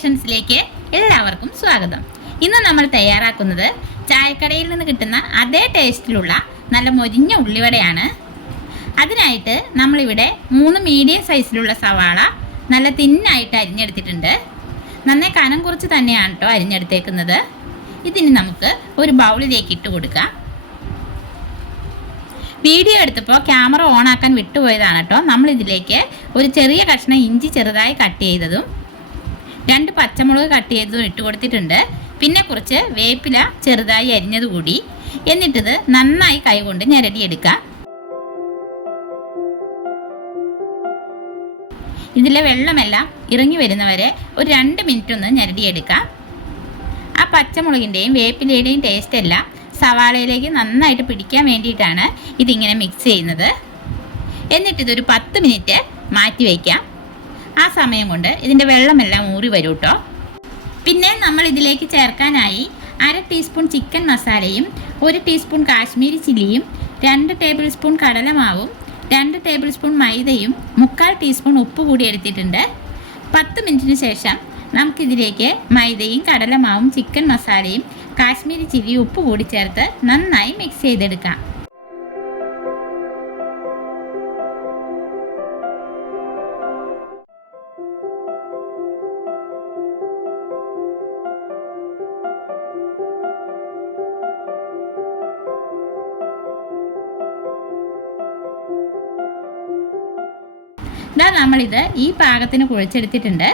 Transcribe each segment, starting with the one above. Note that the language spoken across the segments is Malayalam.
ക്രിയേഷൻസിലേക്ക് എല്ലാവർക്കും സ്വാഗതം. ഇന്ന് നമ്മൾ തയ്യാറാക്കുന്നത് ചായക്കടയിൽ നിന്ന് കിട്ടുന്ന അതേ ടേസ്റ്റിലുള്ള നല്ല മൊരിഞ്ഞ ഉള്ളിവടയാണ്. അതിനായിട്ട് നമ്മളിവിടെ മൂന്ന് മീഡിയം സൈസിലുള്ള സവാള നല്ല തിന്നായിട്ട് അരിഞ്ഞെടുത്തിട്ടുണ്ട്. നന്നേ കനം കുറച്ച് തന്നെയാണ് കേട്ടോ അരിഞ്ഞെടുത്തേക്കുന്നത്. ഇതിന് നമുക്ക് ഒരു ബൗളിലേക്ക് ഇട്ട് കൊടുക്കാം. വീഡിയോ എടുത്തപ്പോൾ ക്യാമറ ഓൺ ആക്കാൻ വിട്ടുപോയതാണ് കേട്ടോ നമ്മളിതിലേക്ക് ഒരു ചെറിയ കഷ്ണം ഇഞ്ചി ചെറുതായി കട്ട് ചെയ്തതും രണ്ട് പച്ചമുളക് കട്ട് ചെയ്തതും ഇട്ട് കൊടുത്തിട്ടുണ്ട്. പിന്നെ കുറച്ച് വേപ്പില ചെറുതായി അരിഞ്ഞത് കൂടി. എന്നിട്ടിത് നന്നായി കൈകൊണ്ട് ഞരടിയെടുക്കാം. ഇതിലെ വെള്ളമെല്ലാം ഇറങ്ങി വരുന്നവരെ ഒരു രണ്ട് മിനിറ്റ് ഒന്ന് ഞെരടിയെടുക്കാം. ആ പച്ചമുളകിന്റെയും വേപ്പിലയുടെയും ടേസ്റ്റ് എല്ലാം സവാളയിലേക്ക് നന്നായിട്ട് പിടിക്കാൻ വേണ്ടിയിട്ടാണ് ഇതിങ്ങനെ മിക്സ് ചെയ്യുന്നത്. എന്നിട്ടിതൊരു പത്ത് മിനിറ്റ് മാറ്റി വയ്ക്കാം. ആ സമയം കൊണ്ട് ഇതിന്റെ വെള്ളമെല്ലാം ഊറി വരും കേട്ടോ പിന്നെ നമ്മൾ ഇതിലേക്ക് ചേർക്കാനായി അര ടീസ്പൂൺ ചിക്കൻ മസാലയും ഒരു ടീസ്പൂൺ കാശ്മീരി ചില്ലിയും രണ്ട് ടേബിൾ സ്പൂൺ കടലമാവും രണ്ട് ടേബിൾ സ്പൂൺ മൈദയും മുക്കാൽ ടീസ്പൂൺ ഉപ്പ് കൂടി എടുത്തിട്ടുണ്ട്. പത്ത് മിനിറ്റിന് ശേഷം നമുക്കിതിലേക്ക് മൈദയും കടലമാവും ചിക്കൻ മസാലയും കാശ്മീരി ചില്ലിയും ഉപ്പ് കൂടി ചേർത്ത് നന്നായി മിക്സ് ചെയ്തെടുക്കാം. ഇതാ നമ്മളിത് ഈ പാകത്തിന് കുഴച്ചെടുത്തിട്ടുണ്ട്.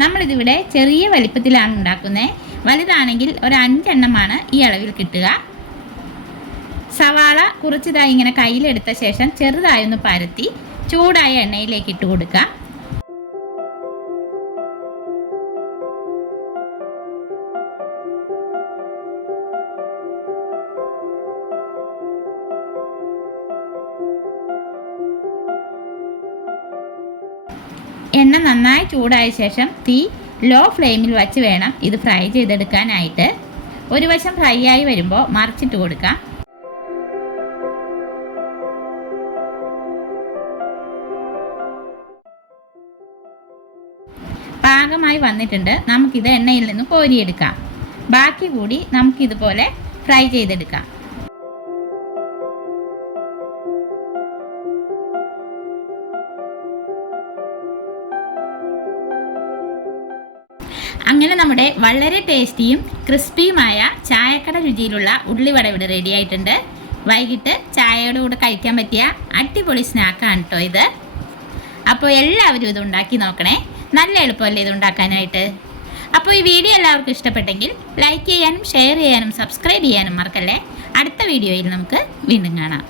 നമ്മളിതിവിടെ ചെറിയ വലിപ്പത്തിലാണ് ഉണ്ടാക്കുന്നത് വലുതാണെങ്കിൽ ഒരു അഞ്ചെണ്ണമാണ് ഈ അളവിൽ കിട്ടുക. സവാള കുറച്ചിതായി ഇങ്ങനെ കയ്യിലെടുത്ത ശേഷം ചെറുതായൊന്ന് പരത്തി ചൂടായ എണ്ണയിലേക്ക് ഇട്ട് കൊടുക്കുക എണ്ണ നന്നായി ചൂടായ ശേഷം തീ ലോ ഫ്ലെയിമിൽ വച്ച് വേണം ഇത് ഫ്രൈ ചെയ്തെടുക്കാനായിട്ട്. ഒരു വശം ഫ്രൈ ആയി വരുമ്പോൾ മറിച്ചിട്ട് കൊടുക്കാം. പാകമായി വന്നിട്ടുണ്ട്. നമുക്കിത് എണ്ണയിൽ നിന്ന് കോരിയെടുക്കാം. ബാക്കി കൂടി നമുക്കിതുപോലെ ഫ്രൈ ചെയ്തെടുക്കാം. അങ്ങനെ നമ്മുടെ വളരെ ടേസ്റ്റിയും ക്രിസ്പിയുമായ ചായക്കട രുചിയിലുള്ള ഉള്ളിവട ഇവിടെ റെഡി ആയിട്ടുണ്ട്. വൈകിട്ട് ചായയുടെ കൂടെ കഴിക്കാൻ പറ്റിയ അടിപൊളി സ്നാക്കാണ് കേട്ടോ ഇത്. അപ്പോൾ എല്ലാവരും ഇത് ഉണ്ടാക്കി നോക്കണേ. നല്ല എളുപ്പമല്ലേ ഇത് ഉണ്ടാക്കാനായിട്ട്? അപ്പോൾ ഈ വീഡിയോ എല്ലാവർക്കും ഇഷ്ടപ്പെട്ടെങ്കിൽ ലൈക്ക് ചെയ്യാനും ഷെയർ ചെയ്യാനും സബ്സ്ക്രൈബ് ചെയ്യാനും മറക്കല്ലേ? അടുത്ത വീഡിയോയിൽ നമുക്ക് വീണ്ടും കാണാം.